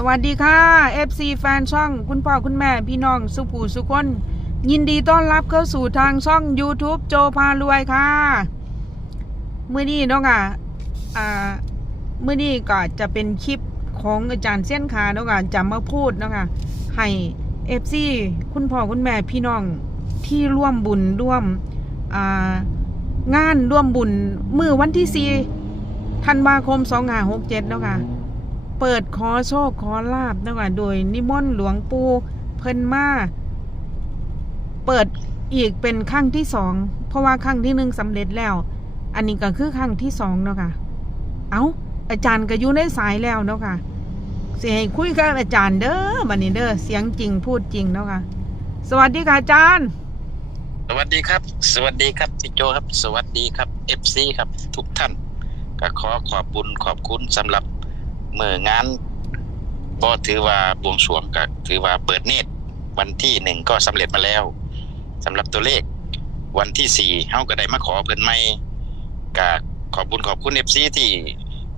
สวัสดีค่ะ FC แฟนช่องคุณพ่อคุณแม่พี่น้องสุผูสุคน ยินดีต้อนรับเข้าสู่ทางช่อง YouTube โจพารวยค่ะเมื่อนี้เนาะค่ะอ่าเมื่อนี้ก็จะเป็นคลิปของอาจารย์เส้นขาเนาะค่ะจะมาพูดเนาะค่ะให้ FC คุณพ่อคุณแม่พี่น้องที่ร่วมบุญร่วมอ่างานร่วมบุญมือวันที่4ธันวาคม2567เนาะค่ะ เปิดขอโชคขอลาบนะว่าโดยนิมนต์หลวงปู่เพิ่นมาเปิดอีกเป็นครั้งที่สองเพราะว่าครั้งที่หนึ่งสำเร็จแล้ว อันนี้ก็คือครั้งที่สองเนาะค่ะเอาอาจารย์ก็อยู่ในสายแล้วเนาะค่ะเสียให้คุยกับอาจารย์เด้อบันนี้เด้อเสียงจริงพูดจริงเนาะค่ะสวัสดีค่ะอาจารย์ สวัสดีครับ สวัสดีครับพี่โจครับ สวัสดีครับเอฟซีครับ ทุกท่านก็ขอขอบบุญขอบคุณสำหรับ เมื่องานก็ถือว่าบวงสรวงก็ถือว่าเปิดเนตรวันที่หนึ่งก็สำเร็จมาแล้วสำหรับตัวเลข วันที่สี่เฮาก็ได้มาขอเพิ่นไม่ก็ขอบบุญขอบคุณเอฟซีที่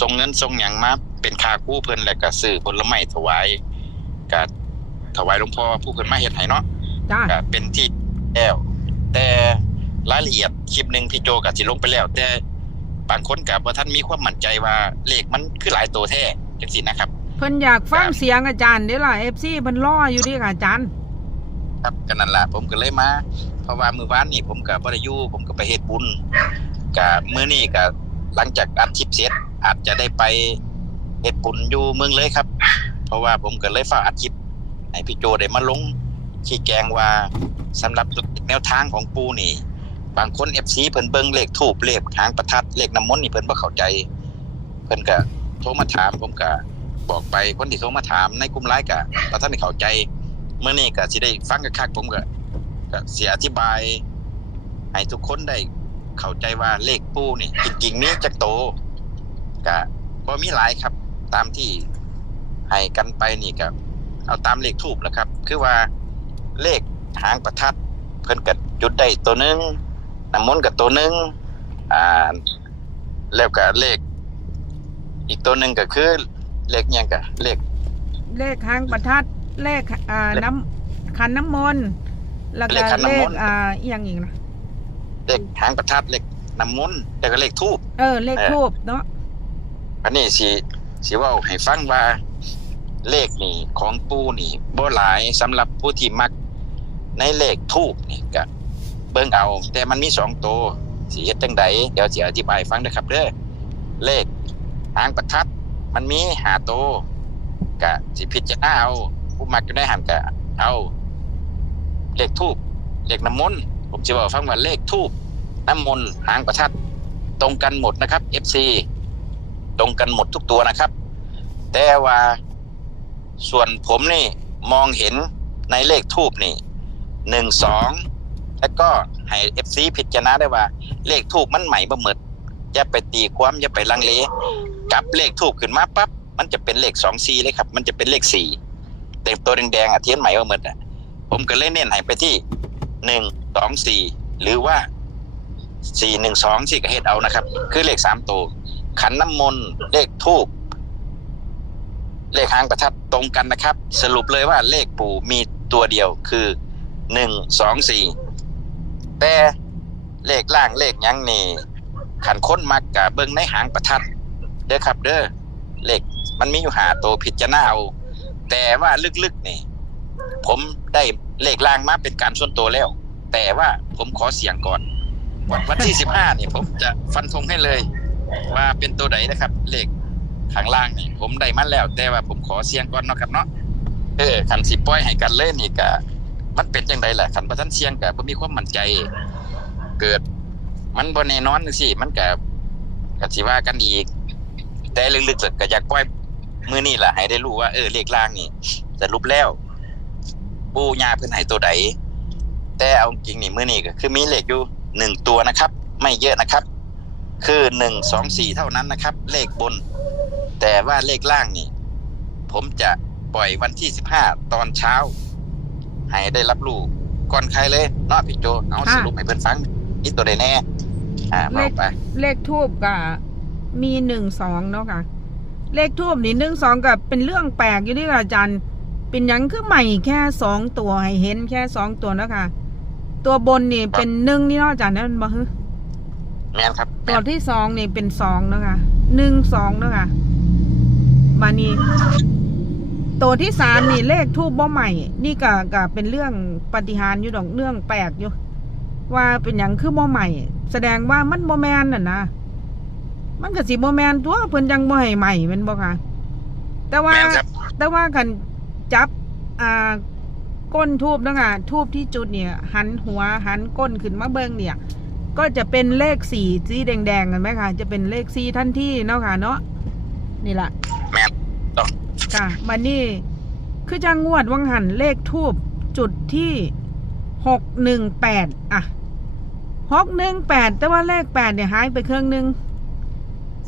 ส่งเงินส่งหยังมาเป็นค่ากู้เพิ่นและก็ซื้อผลไม้ถวายก็ถวายหลวงพ่อผู้เพิ่นมาเฮ็ดให้เนาะจ้าก็เป็นที่แล้วแต่รายละเอียดคลิปหนึ่งพี่โจกับสิลงไปแล้ว แต่ บางคนกับว่าท่านมีความมั่นใจว่าเลขมันคือหลายตัวแท้จังสินะครับ เพิ่นอยากฟังเสียงอาจารย์เด้อล่ะ FC เพิ่นรออยู่เดิค่ะอาจารย์ ครับก็นั่นล่ะผมก็เลยมา เพราะว่ามื้อวานนี่ผมก็บ่ได้อยู่ผมก็ไปเฮ็ดบุญก็มื้อนี้ก็หลังจากอัดคลิปเสร็จอาจจะได้ไปเฮ็ดบุญอยู่เมืองเลยครับ เพราะว่าผมก็เลยฝากอัดคลิปให้พี่โจได้มาลงชี้แจงว่าสำหรับแนวทางของปูนี่ บางคน FC เพิ่นเบิ่งเลขทูบเลขหางประทัดเลขน้ำมนต์นี่เพิ่นบ่เข้าใจ เพิ่นก็โทรมาถามผมก็บอกไปคนที่โทรมาถามในกลุ่มไลน์ก็บ่ทันได้เข้าใจเมื่อนี้ก็สิได้ฟังกันคักผมก็ก็เสิอธิบาย ให้ทุกคนได้เข้าใจว่าเลขปูนี่จริงๆมีจักโตก็บ่มีหลายครับ ตามที่ให้กันไปนี่ก็เอาตามเลขทูบแหละครับ คือว่าเลขหางประทัดเพิ่นก็จุดได้ตัวนึง น้ำมนต์กับตัวหนึงอ่า แล้วก็เลข อีกตัวหนึงก็คือ เลขหยังก็เลข เลขหางประทัดเลขอ่าเลขน้ำขันน้ำมนต์แล้วเลก็ขขันเลน้ำมขนต์อ่าอหย่างอีกนะเลขหางประทัดเลขน้ำมนต์แล้วก็เลขทูบ เออ เลขเออ ทูบเนาะอันนี้สิสิเว่าให้ฟังว่า เลขนี่ของปูนี่บ่หลายสำหรับผู้ที่มัก ในเลขทูบนี่ก็ เบิ่งเอา แต่มันมีสองตัวสิเฮ็ดจังใดเดี๋ยวสิอธิบายฟังนะครับเด้อเลขหางประทัด มันมีหาตัวก็สิพิจารณาเอาผู้มักอยู่ในหันก็เอาเลขทูบเลขน้ำมนต์ผมจะบอกฟังว่าเลขทูบน้ำมนต์หางประทัด ตรงกันหมดนะครับ FC ตรงกันหมดทุกตัวนะครับ แต่ว่าส่วนผมนี่มองเห็นในเลขทูบนี่หนึ่งสอง แล้วก็ให้เอฟซีพิจารณาได้ว่า เลขทูบมันใหม่บ่หมดอย่าไปตีความอย่าไปลังเลกลับเลขทูบขึ้นมาปั๊บมันจะเป็นเลขสองซีเลยครับ มันจะเป็นเลขสี่แต่ตัวแดงๆอะเทียนใหม่บ่หมดอะผมก็เลยเน้นให้ไปที่หนึ่งสองสี่หรือว่าสี่หนึ่งสองสี่ก็เฮ็ดเอานะครับ คือเลขสามตัวขันน้ำมนต์เลขทูบเลขหางประทัดตรงกันนะครับ สรุปเลยว่าเลขปู่มีตัวเดียวคือหนึ่งสองสี่ แต่เลขล่างเลขยังนี่ขันค้นมักกะเบิ้งในหางประทัดเด้อครับ เด้อเลขมันมีอยู่หาตัวพิจารณาเอาแต่ว่าลึกๆนี่ ผมได้เลขล่างมาเป็นการส่วนตัวแล้ว แต่ว่าผมขอเสียงก่อน วันที่สิบห้านี่ผมจะฟันธงให้เลย ว่าเป็นตัวไหนนะครับ เลขข้างล่างนี่ ผมได้มาแล้ว แต่ว่าผมขอเสียงก่อนเนาะครับเนาะเออขันสิปล่อยให้กันเล่นนี่กะ มันเป็นจังไดล่ะขันประทันเสียงกะผมมีความมั่นใจ เกิด มันบ่แน่นอนสิมันกะกะสิว่ากันอีก แต่ลึกๆก็อยากปล่อยมือนี่แหละให้ได้รู้ว่าเออเลขล่างนี่สรุปแล้ว ปูญาเพิ่อนให้ตัวใดแต่เอาจริงนี่มือนี่ก็คือมีเลขอยู่หนึ่งตัวนะครับ ไม่เยอะนะครับ คือหนึ่งสองสี่เท่านั้นนะครับ เลขบน แต่ว่าเลขล่างนี่ ผมจะปล่อยวันที่สิบห้าตอนเช้า ให้ได้รับรู้ก่อนใครเลยเนาะพี่โจเอาสรุปให้เพื่อนฟังนี่ตัวใดแน่ อ่าเลเอาขไป เลขทูบก็มีหนึ่งสองเนาะค่ะ เลขทูบนี่หนึ่งสองกับเป็นเรื่องแปลกอยู่ที่อาจารย์ เป็นหยังคือใหม่แค่สองตัวให้เห็นแค่สองตัวนะคะตัวบนนี่เป็นหนึ่งนี่เนาะอาจารย์นั่นบ่ฮึแม่นครับแม่ตัวนที่สองนี่เป็นสองเนาะคะหนึ่งสองเนาะคะมานี่ ตัวที่สามนี่เลขทูบบ่ใหม่ นี่ก็ก็เป็นเรื่องปาฏิหารย์อยู่ดอกเรื่องแปลกอยู่ ว่าเป็นอย่างคือบ่ใหม่ แสดงว่ามันบ่แมนน่ะนะมันก็สิบ่แมนตัวเพิ่นจังบ่ให้ใหม่แม่นบ่คะแต่ว่า แม่นครับ แต่ว่ากันจับอ่าก้นทูบนะคะทูบที่จุดเนี่ย หันหัวหันก้นขึ้นมาเบิ่งเนี่ย ก็จะเป็นเลขสี่สีแดงๆกันไหมคะจะเป็นเลขสี่ทันทีเนาะค่ะเนาะนี่แหละ แม่น ต้องค่ะมันนี่คือจะงวดวังหันเลขทูบจุดที่หกหนึ่งแปดอะหกหนึ่งแปดแต่ว่าเลขแปดเนี่ยหายไปเครื่องหนึ่ง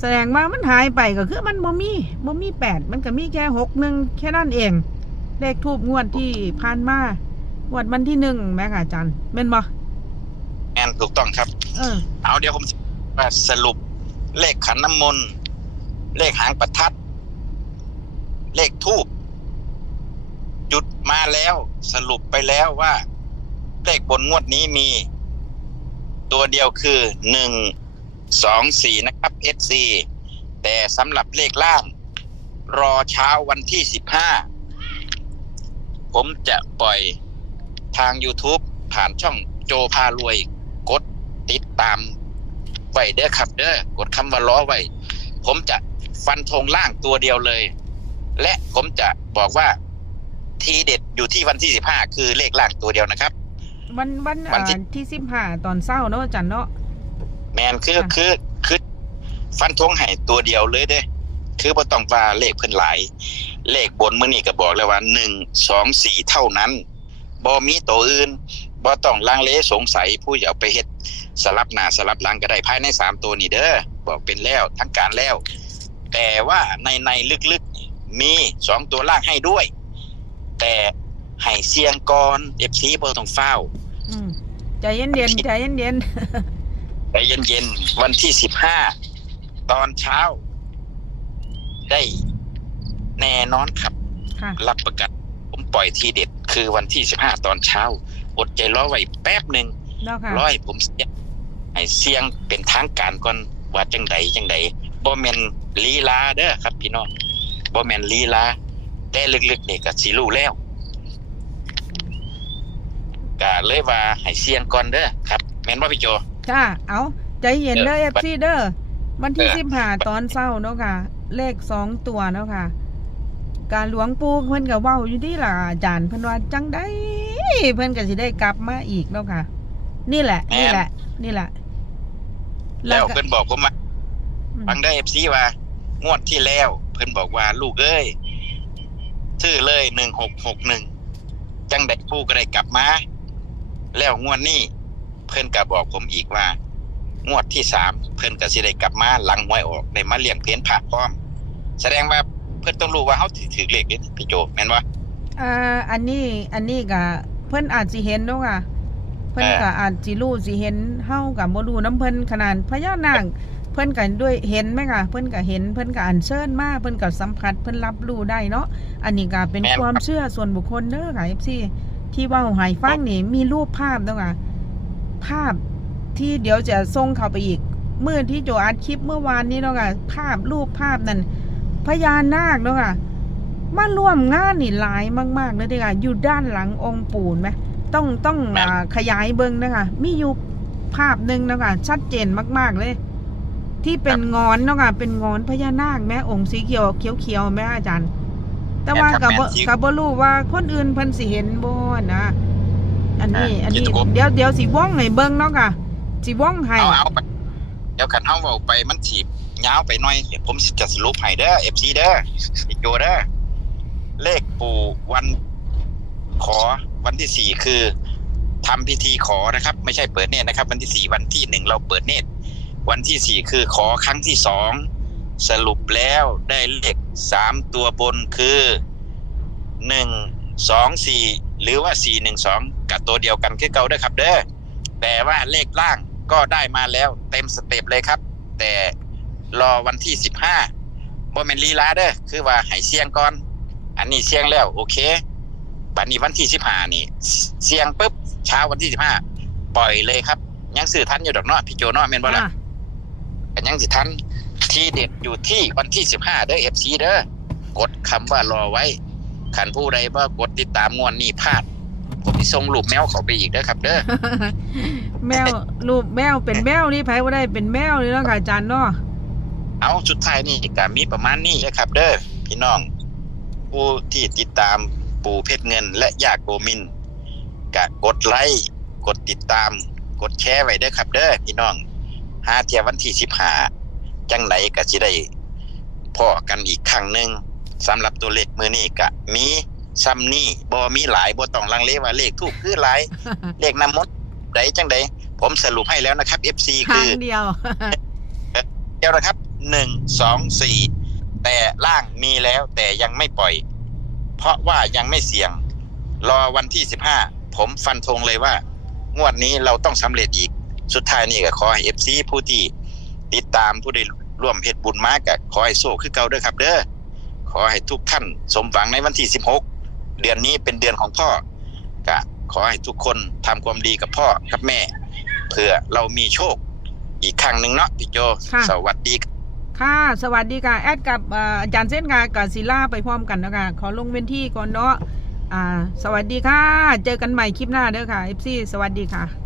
แสดงว่ามันหายไปก็คือมันบ่มีบ่มีแปดมันก็มีแค่หกหนึ่งแค่นั้นเอง เลขทูบงวดที่ผ่านมางวดวันที่หนึ่งแม่ค่ะอาจารย์เป็นบ่แม่นถูกต้องครับ เออ เอาเดี๋ยวผมมาสรุปเลขขันน้ำมนต์เลขหางประทัด เลขทูบจุดมาแล้วสรุปไปแล้วว่า เลขบนงวดนี้มี ตัวเดียวคือหนึ่งสองสี่นะครับ SC แต่สำหรับเลขล่าง รอเช้าวันที่สิบห้าผมจะปล่อยทาง YouTube ผ่านช่องโจพารวย กดติดตาม ไว้เด้อครับเด้อกดคำว่าล้อไว้ ผมจะฟันธงล่างตัวเดียวเลย และผมจะบอกว่าทีเด็ดอยู่ที่วันที่สิบห้าคือเลขล่างตัวเดียวนะครับ วันวันวันที่ อ่าที่สิบห้าตอนเศร้าเนาะอาจารย์เนาะ แมนคือค่ะ คือคือฟันธงให้ตัวเดียวเลยเด้ คือบ่ต้องว่าเลขเพิ่นหลาย เลขบนมื้อนี้ก็บอกแล้วว่าหนึ่งสองสี่เท่านั้นบ่มีตัวอื่นบ่ต้องลังเลสงสัยผู้จะเอาไปเฮ็ดสลับหน้าสลับหลังก็ได้ภายในสามตัวนี้เด้อบอกเป็นแล้วทั้งการแล้ว แต่ว่าในในลึกๆ มีสองตัวล่างให้ด้วย แต่ให้เสียงก่อน FC บ่ต้องเฝ้าวอืมใจเย็นเย็นๆใจเย็นเย็นใจเย็นๆวันที่สิบห้าตอนเช้า ได้แน่นอนครับๆค่ะรับประกันผมปล่อยทีเด็ด คือวันที่สิบห้าตอนเช้า อดใจรอไว้แป๊บหนึ่งเนาะค่ะร้อยผมเสียงให้เสียงเป็นทางการก่อนว่าจังใดจังใดบ่แม่นลีลาเด้อครับ พี่น้อง บ่แม่นลีลาแต่ลึกๆนี่ก็สิรู้แล้วก็เลยว่าให้เสียงก่อนเด้อครับ แม่นบ่พี่โจจ้าเอาใจเย็นเด้อเอเออฟซีเด้อวันที่เออสิบห้าตอนเศร้าเนาะค่ะ เลขสองตัวเนาะค่ะ การหลวงปู่เพิ่นก็เว้าอยู่ที่ล่ะอาจารย์เพิ่นว่าจังได้เพิ่นก็สิได้กลับมาอีกเนาะค่ะ นี่แหละ นี่แหละ นี่แหละ แล้วก็เพิ่นบอกผมว่าอืมฟังได้เอฟซีว่างวดที่แล้ว เพิ่นบอกว่าลูกเอ้ยซื้อเลยหนึ่งหกหกหนึ่งจังได้ผู้ก็ได้กลับมา แล้วงวดนี้เพิ่นก็บอกผมอีกว่า งวดที่สามเพิ่นก็สิได้กลับมาหลังหวยออกได้มาเลี้ยงเพลนผ่าพร้อม แสดงว่าเพิ่นต้องรู้ว่าเขาถือเลขเด้พี่โจแม่นว่าอ่าอันนี้อันนี้ก็เพิ่นอาจสิเห็นเนาะค่ะเพิ่นเออก็อาจสิรู้สิเห็นเฮากับบ่รู้น้ำเพิ่นขนาดพญานาค เพิ่นก็ด้วยเห็นไหมค่ะ เพิ่นก็เห็นเพิ่นก็อัญเชิญมาเพิ่นก็สัมผัสเพิ่นรับรู้ได้เนาะอันนี้ก็เป็นความเชื่อส่วนบุคคลเด้อค่ะ FC ที่เว้าให้ฟังนี่มีรูปภาพเนาะค่ะภาพที่เดี๋ยวจะส่งเข้าไปอีกเมื่อที่โจอัดคลิปเมื่อวานนี้เนาะค่ะภาพรูปภาพนั้นพญานาคเนาะค่ะมาร่วมงานนี่หลายมากๆเลยเด้อค่ะอยู่ด้านหลังองค์ปู่ไหมต้องต้องแม่นอ่าขยายเบิ่งนะคะมีอยู่ภาพหนึ่งนะคะชัดเจนมากๆเลย ที่เป็นงอนเนาะค่ะเป็นงอนพญานาคแม่องค์สีเขียวเขียวเขียวๆแม่อาจารย์ แต่ว่าแม่นครักับบแม่บ่นจริงกับบ่รู้ว่าคนอื่นเพิ่นสิเห็นบ่นะ อันนี้อ่าอันนี้จิตรกบเดี๋ยวเดี๋ยวสิว่องให้เบิ่งเนาะค่ะสิว่องให้เอาเอาไปเดี๋ยวคันเฮาเอาไปมันถีบยาวไปหน่อยเดี๋ยวผมสิจะสรุปให้เด้อ FC เด้อพี่โจเด้อเลขปู่วันขอวันที่สี่คือทำพิธีขอนะครับ ไม่ใช่เปิดเนตรนะครับ วันที่สี่วันที่หนึ่งเราเปิดเนตร วันที่สี่คือขอครั้งที่สองสรุปแล้วได้เลขสามตัวบนคือหนึ่งสองสี่หรือว่าสี่หนึ่งสองกับตัวเดียวกันคือเก่าด้อครับ เด้อแต่ว่าเลขล่างก็ได้มาแล้วเต็มสเต็ปเลยครับ แต่รอวันที่สิบห้าบ่แมนลีลาเด้อคือว่าให้เสียงก่อน อันนี้เสียงแล้วโอเคบัดนี้วันที่15นี่เสียงปุ๊บเช้าวันที่15ปล่อยเลยครับ ยังสื่อทันอยู่ดอกเนาะพี่โจเนาะแมนบ่ล่ะอะ ยังสิทัน ที่เด็ดอยู่ที่วันที่15เด้อ FC เด้อกดคำว่ารอไว้ขันผู้ใดบ่กดติดตามงวนนี่พลาด ผมสิส่งรูปแมวเขาไปอีกเด้อครับ เด้อแมวรูปแมวเป็นแมวนี่ไผว่าได้เป็นแมวเลยเนาะค่ะอาจารย์เนาะเอาสุดท้ายนี่ก็มีประมาณนี้นะครับ เด้อพี่น้อง ผู้ที่ติดตามปูเพชรเงิน และยากโกมินก็กดไลค์กดติดตาม กดแชร์ไว้เด้อครับ เด้อพี่น้อง หาเทียวันที่สิบหาจังไหนก็สิได้พ่อกันอีกครั้งหนึ่งสำหรับตัวเลขมือนี้ก็มีซ้ำนี่บ่มีหลายบ่ต้องลังเลว่าเลขถูกคือหลาย เลขน้ำมดใดจังใดผมสรุปให้แล้วนะครับ FC ครั้คืงอเดียวเดียวนะครับหนึ่งสองสี่แต่ล่างมีแล้วแต่ยังไม่ปล่อย เพราะว่ายังไม่เสี่ยง รอวันที่สิบห้าผมฟันธงเลยว่า งวดนี้เราต้องสำเร็จอีก สุดท้ายนี่ก็ขอให้เอฟซีผู้ที่ติดตามผู้ได้ร่วมเหตุบุญมากกับขอให้โซ่คือเก่าเด้อครับเด้อขอให้ทุกท่านสมหวังในวันที่สิบหกเดือนนี้เป็นเดือนของพ่อกะขอให้ทุกคนทำความดีกับพ่อกับแม่ เพื่อเรามีโชคอีกครั้งหนึ่งเนาะพี่โจค่ะสวัสดีครับค่ะสวัสดีค่ะแอดกับอ่าอาจารย์เส้นค่ะกับศิลาไปพร้อมกันนะคะขอลงเว้นที่ก่อนเนาะอ่าสวัสดีค่ะ เจอกันใหม่คลิปหน้าเด้อค่ะ FC สวัสดีค่ะ